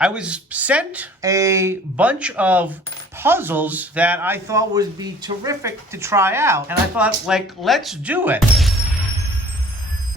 I was sent a bunch of puzzles that I thought would be terrific to try out. And I thought, like, let's do it.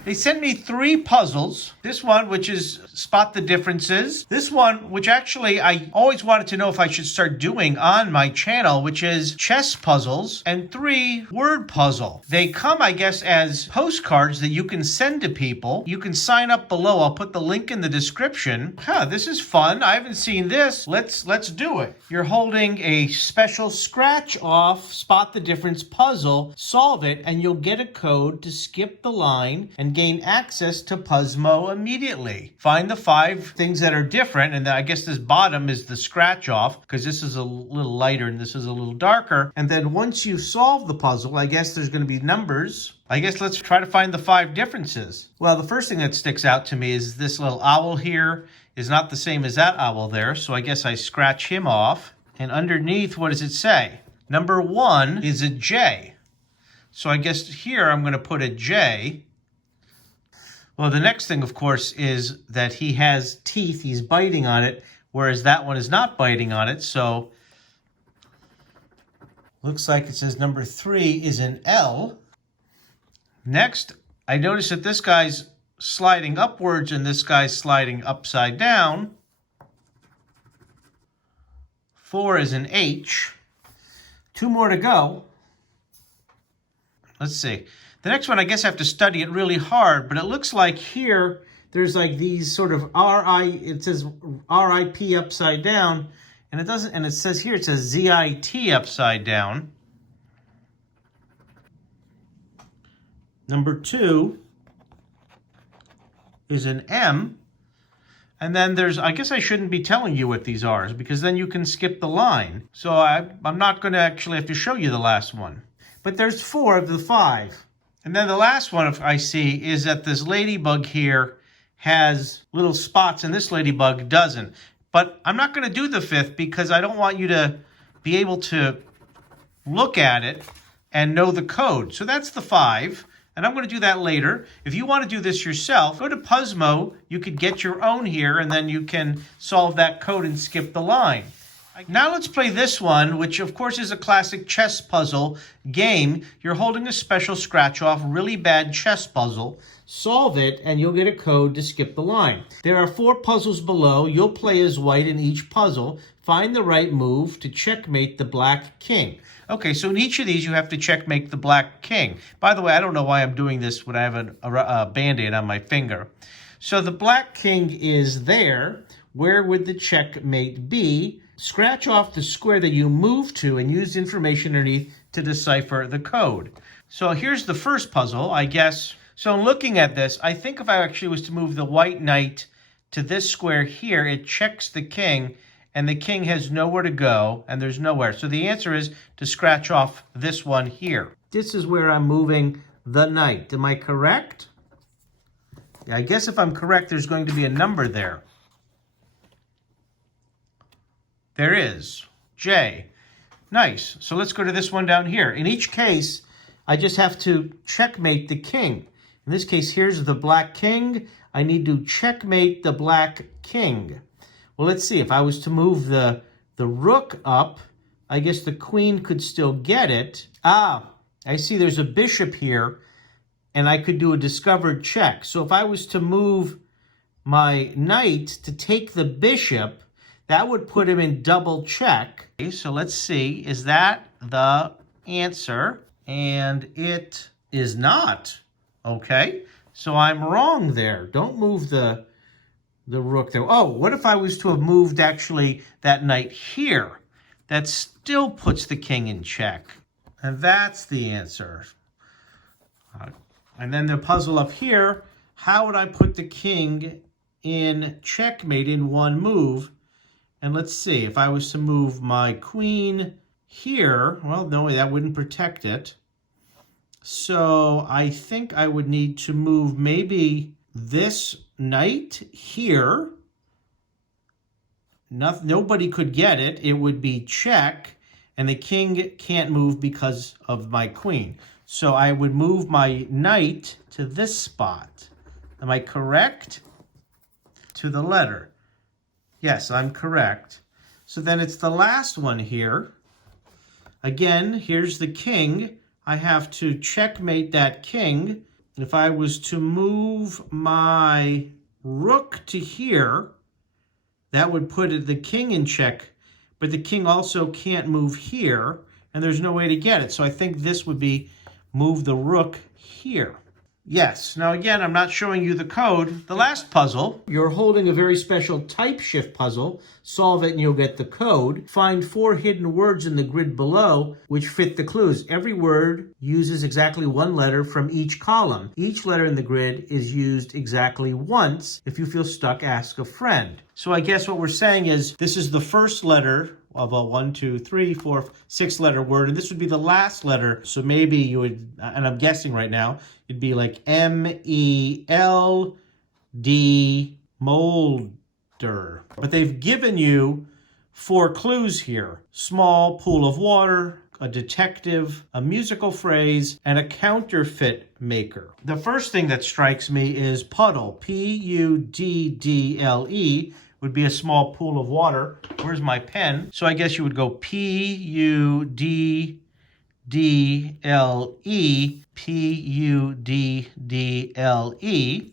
They sent me 3 puzzles. This one, which is spot the differences. This one, which actually I always wanted to know if I should start doing on my channel, which is chess puzzles. And 3, word puzzle. They come, I guess, as postcards that you can send to people. You can sign up below. I'll put the link in the description. This is fun. I haven't seen this. Let's do it. You're holding a special scratch off spot the difference puzzle. Solve it, and you'll get a code to skip the line and gain access to PuzzMo immediately. Find the 5 things that are different, and I guess this bottom is the scratch off, because this is a little lighter and this is a little darker. And then once you solve the puzzle, I guess there's going to be numbers. I guess let's try to find the 5 differences. Well, the first thing that sticks out to me is this little owl here is not the same as that owl there, so I guess I scratch him off. And underneath, what does it say? Number 1 is a J. So I guess here I'm going to put a J. Well, the next thing, of course, is that he has teeth. He's biting on it, whereas that one is not biting on it. So looks like it says number 3 is an L. Next, I notice that this guy's sliding upwards and this guy's sliding upside down. 4 is an H. 2 more to go. Let's see. The next one, I guess I have to study it really hard, but it looks like here there's like these sort of it says RIP upside down, and it doesn't, and it says here it says ZIT upside down. Number 2 is an M, and then there's, I guess I shouldn't be telling you what these are, because then you can skip the line. So I'm not going to actually have to show you the last one. But there's 4 of the 5. And then the last one I see is that this ladybug here has little spots and this ladybug doesn't. But I'm not going to do the 5th because I don't want you to be able to look at it and know the code. So that's the 5. And I'm going to do that later. If you want to do this yourself, go to PuzzMo. You could get your own here, and then you can solve that code and skip the line. Now let's play this one, which of course is a classic chess puzzle game. You're holding a special scratch-off, really bad chess puzzle. Solve it, and you'll get a code to skip the line. There are 4 puzzles below. You'll play as white in each puzzle. Find the right move to checkmate the black king. Okay, so in each of these, you have to checkmate the black king. By the way, I don't know why I'm doing this when I have a Band-Aid on my finger. So the black king is there. Where would the checkmate be? Scratch off the square that you move to and use information underneath to decipher the code. So here's the first puzzle, I guess. So looking at this, I think if I actually was to move the white knight to this square here, it checks the king, and the king has nowhere to go, and there's nowhere. So the answer is to scratch off this one here. This is where I'm moving the knight. Am I correct? Yeah, I guess if I'm correct, there's going to be a number there. There is. J. Nice. So let's go to this one down here. In each case, I just have to checkmate the king. In this case, here's the black king. I need to checkmate the black king. Well, let's see. If I was to move the rook up, I guess the queen could still get it. I see there's a bishop here, and I could do a discovered check. So if I was to move my knight to take the bishop, that would put him in double check. Okay, so let's see. Is that the answer? And it is not. Okay, so I'm wrong there. Don't move the rook there. Oh, what if I was to have moved actually that knight here? That still puts the king in check. And that's the answer. And then the puzzle up here, how would I put the king in checkmate in one move? And let's see, if I was to move my queen here, well, no, that wouldn't protect it. So I think I would need to move maybe this knight here. Nobody could get it. It would be check, and the king can't move because of my queen. So I would move my knight to this spot. Am I correct? To the letter. Yes, I'm correct. So then it's the last one here. Again, here's the king. I have to checkmate that king. If I was to move my rook to here, that would put the king in check, but the king also can't move here, and there's no way to get it. So I think this would be move the rook here. Yes, now again, I'm not showing you the code. The last puzzle, you're holding a very special type shift puzzle. Solve it and you'll get the code. Find 4 hidden words in the grid below which fit the clues. Every word uses exactly 1 letter from each column. Each letter in the grid is used exactly once. If you feel stuck, ask a friend. So I guess what we're saying is this is the first letter of a 1, 2, 3, 4, 6 letter word, and this would be the last letter. So maybe you would, and I'm guessing right now, it'd be like M-E-L-D, Molder. But they've given you 4 clues here. Small pool of water, a detective, a musical phrase, and a counterfeit maker. The first thing that strikes me is puddle, P-U-D-D-L-E, would be a small pool of water. Where's my pen? So I guess you would go P-U-D-D-L-E, P-U-D-D-L-E.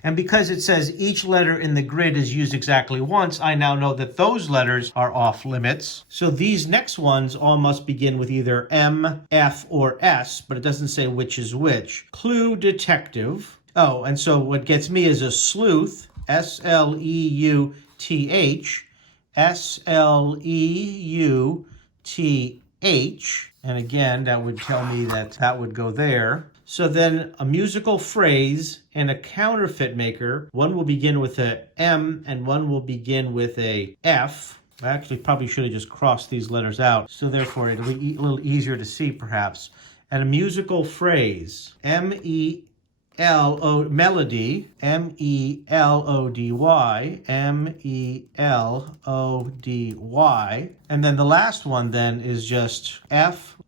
And because it says each letter in the grid is used exactly once, I now know that those letters are off limits. So these next ones all must begin with either M, F, or S, but it doesn't say which is which. Clue, detective. Oh, and so what gets me is a sleuth, S-L-E-U-T-H, S-L-E-U-T-H, and again, that would tell me that would go there. So then a musical phrase and a counterfeit maker. One will begin with a M and one will begin with a F. I actually probably should have just crossed these letters out, so therefore it'll be a little easier to see perhaps. And a musical phrase, M-E-L-O, melody, M-E-L-O-D-Y, M-E-L-O-D-Y. And then the last one then is just F-O-R-G-E-R,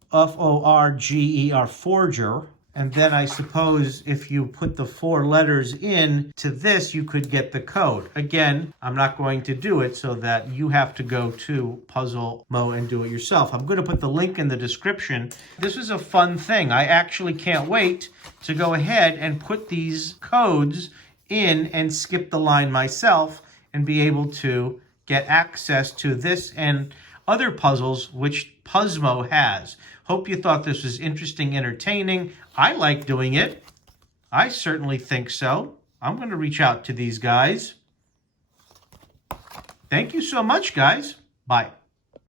forger. And then I suppose if you put the 4 letters in to this, you could get the code. Again, I'm not going to do it so that you have to go to PuzzleMo and do it yourself. I'm going to put the link in the description. This is a fun thing. I actually can't wait to go ahead and put these codes in and skip the line myself and be able to get access to this and other puzzles which PuzzMo has. Hope you thought this was interesting, entertaining. I like doing it. I certainly think so. I'm going to reach out to these guys. Thank you so much, guys. Bye.